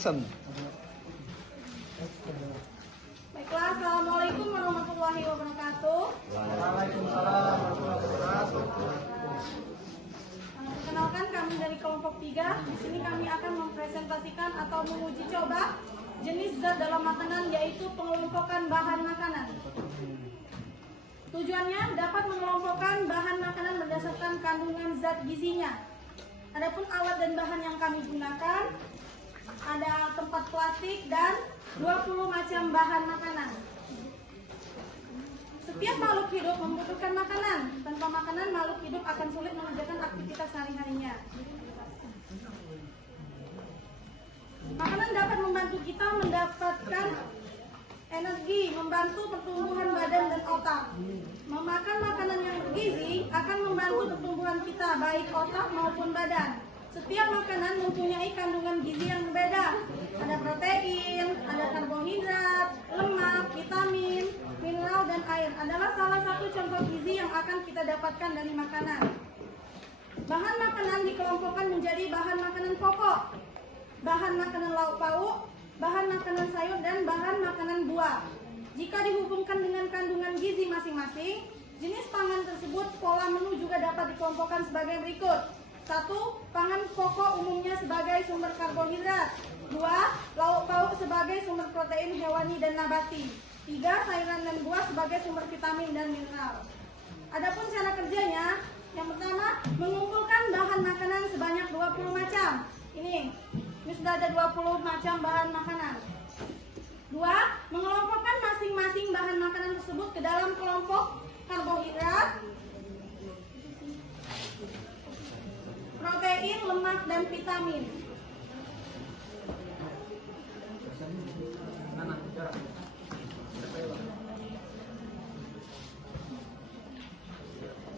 Action. Baiklah, Assalamualaikum warahmatullahi wabarakatuh. Waalaikumsalam warahmatullahi wabarakatuh. Perkenalkan, kami dari kelompok 3. Di sini kami akan mempresentasikan atau menguji coba jenis zat dalam makanan, yaitu pengelompokan bahan makanan. Tujuannya dapat mengelompokkan bahan makanan berdasarkan kandungan zat gizinya. Adapun alat dan bahan yang kami gunakan ada tempat plastik dan 20 macam bahan makanan. Setiap makhluk hidup membutuhkan makanan. Tanpa makanan, makhluk hidup akan sulit mengerjakan aktivitas sehari-harinya. Makanan dapat membantu kita mendapatkan energi, membantu pertumbuhan badan dan otak. Memakan makanan yang bergizi akan membantu pertumbuhan kita, baik otak maupun badan. Setiap makanan mempunyai kandungan gizi yang berbeda. Ada protein, ada karbohidrat, lemak, vitamin, mineral, dan air. Adalah salah satu contoh gizi yang akan kita dapatkan dari makanan. Bahan makanan dikelompokkan menjadi bahan makanan pokok, bahan makanan lauk pauk, bahan makanan sayur, dan bahan makanan buah. Jika dihubungkan dengan kandungan gizi masing-masing, jenis pangan tersebut, pola menu juga dapat dikelompokkan sebagai berikut. 1. Pangan pokok umumnya sebagai sumber karbohidrat. 2. Lauk pauk sebagai sumber protein hewani dan nabati. 3. Sayuran dan buah sebagai sumber vitamin dan mineral. Adapun cara kerjanya, yang pertama, mengumpulkan bahan makanan sebanyak 20 macam. Ini sudah ada 20 macam bahan makanan. 2. Mengelompokkan masing-masing bahan makanan tersebut ke dalam kelompok karbohidrat, protein, lemak, dan vitamin.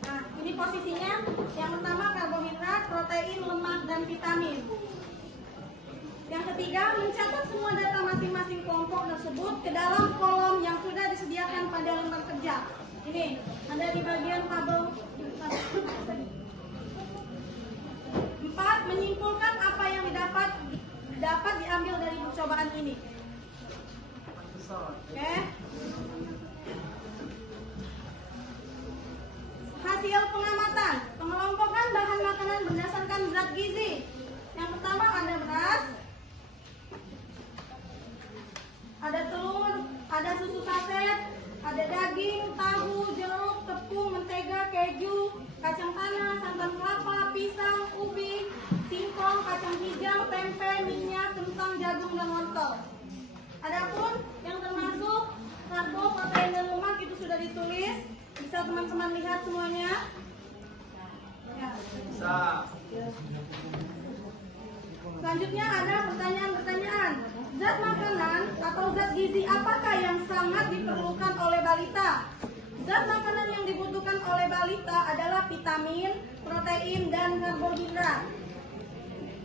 Nah, ini posisinya. Yang pertama karbohidrat, protein, lemak, dan vitamin. Yang ketiga, mencatat semua data masing-masing kelompok tersebut ke dalam kolom yang sudah disediakan pada lembar kerja. Ini ada di bagian tabel. 4. Menyimpulkan apa yang dapat diambil dari percobaan ini. Oke. Hasil pengamatan, pengelompokan bahan makanan berdasarkan zat gizi. Yang pertama ada beras, ada telur, ada susu saset, ada daging, tahu, jeruk, tepung, mentega, keju, kacang tanah, santan kelapa, pisang, ubi, singkong, kacang hijau, tempe, minyak, kentang, jagung, dan wortel. Adapun yang termasuk karbo, protein, dan lemak itu sudah ditulis. Bisa teman-teman lihat semuanya? Ya. Bisa. Selanjutnya ada pertanyaan-pertanyaan. Zat makanan atau zat gizi apakah yang sangat diperlukan oleh balita? Zat makanan yang dibutuhkan oleh balita adalah vitamin, protein, dan karbohidrat.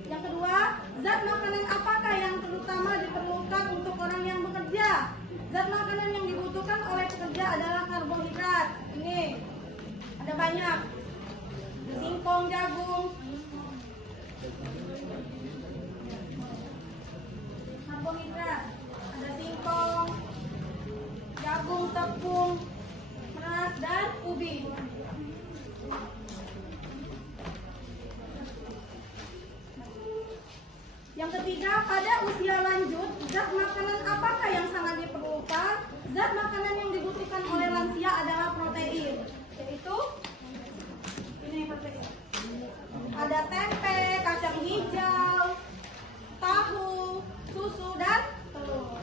Yang kedua, zat makanan apakah yang terutama diperlukan untuk orang yang bekerja? Zat makanan yang dibutuhkan oleh pekerja adalah karbohidrat. Ini ada banyak. Singkong, jagung, karbohidrat, ada singkong, jagung, tepung, beras, dan ubi. Yang ketiga, pada usia lanjut, zat makanan apakah yang sangat diperlukan? Zat makanan yang dibutuhkan oleh lansia adalah protein, yaitu ini protein. Ada tempe, kacang hijau, tahu, susu, dan telur.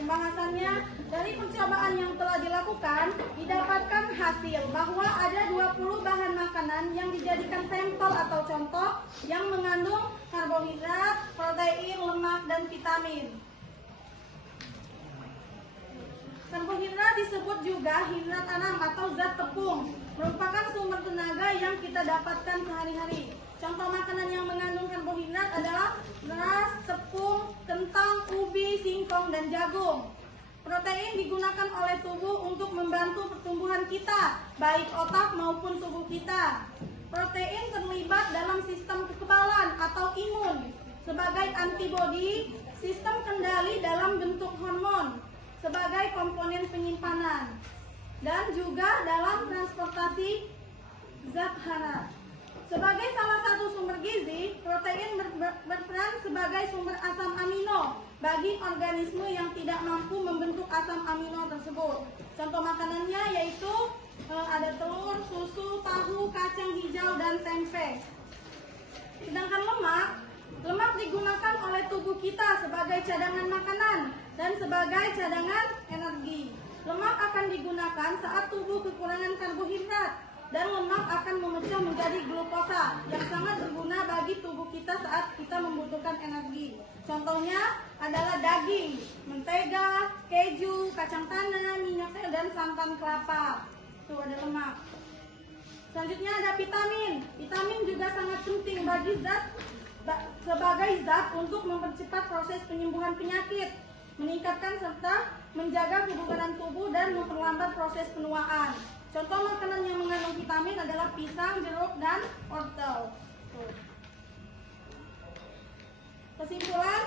Pembahasannya, dari percobaan yang telah dilakukan, didapatkan hasil bahwa ada 20 bahan makanan yang dijadikan sampel atau contoh yang mengandung karbohidrat, protein, lemak, dan vitamin. Karbohidrat disebut juga hidrat anam atau zat tepung, merupakan sumber tenaga yang kita dapatkan sehari-hari. Contoh makanan yang mengandung karbohidrat adalah beras, tepung, kentang, ubi, singkong, dan jagung. Protein digunakan oleh tubuh untuk membantu pertumbuhan kita, baik otak maupun tubuh kita. Protein terlibat dalam sistem kekebalan atau imun sebagai antibodi, sistem kendali dalam bentuk hormon sebagai komponen penyimpanan, dan juga dalam transportasi zat hara. Sebagai salah satu sumber gizi, protein berperan sebagai sumber asam amino bagi organisme yang tidak mampu membentuk asam amino tersebut. Contoh makanannya yaitu ada telur, susu, tahu, kacang hijau, dan tempe. Sedangkan lemak digunakan oleh tubuh kita sebagai cadangan makanan dan sebagai cadangan energi. Lemak akan digunakan saat tubuh kekurangan karbohidrat, dan lemak akan memecah menjadi glukosa yang sangat berguna bagi tubuh kita saat kita membutuhkan energi. Contohnya adalah daging, mentega, keju, kacang tanah, minyak sel, dan santan kelapa. Itu ada lemak. Selanjutnya ada vitamin. Vitamin juga sangat penting sebagai zat untuk mempercepat proses penyembuhan penyakit, meningkatkan serta menjaga kebugaran tubuh dan memperlambat proses penuaan. Contoh makanan yang mengandung vitamin adalah pisang, jeruk, dan wortel. Kesimpulan,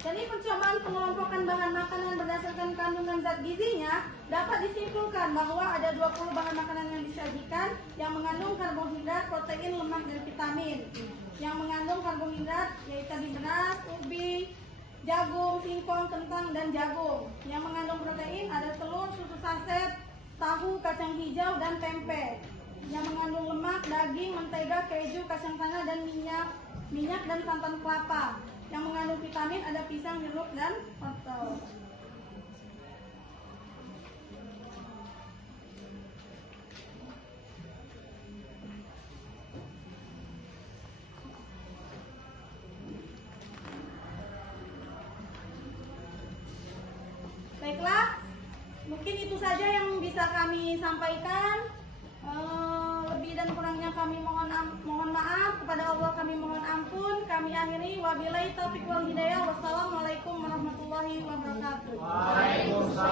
jadi percobaan pengelompokan bahan makanan berdasarkan kandungan zat gizinya dapat disimpulkan bahwa ada 20 bahan makanan yang disajikan yang mengandung karbohidrat, protein, lemak, dan vitamin. Yang mengandung karbohidrat yaitu beras, ubi, jagung, singkong, kentang, dan jagung. Yang mengandung protein ada telur, susu saset, tahu, kacang hijau, dan tempe. Yang mengandung lemak, daging, mentega, keju, kacang tanah, dan minyak dan santan kelapa. Yang mengandung vitamin ada pisang, jeruk, dan wortel. Baiklah, mungkin itu saja yang bisa kami sampaikan. Lebih dan kurangnya kami mohon maaf. Kepada Allah kami mohon ampun. Kami akhiri, wabillahi taufiq wal hidayah. Wassalamualaikum warahmatullahi wabarakatuh. Waalaikumsalam.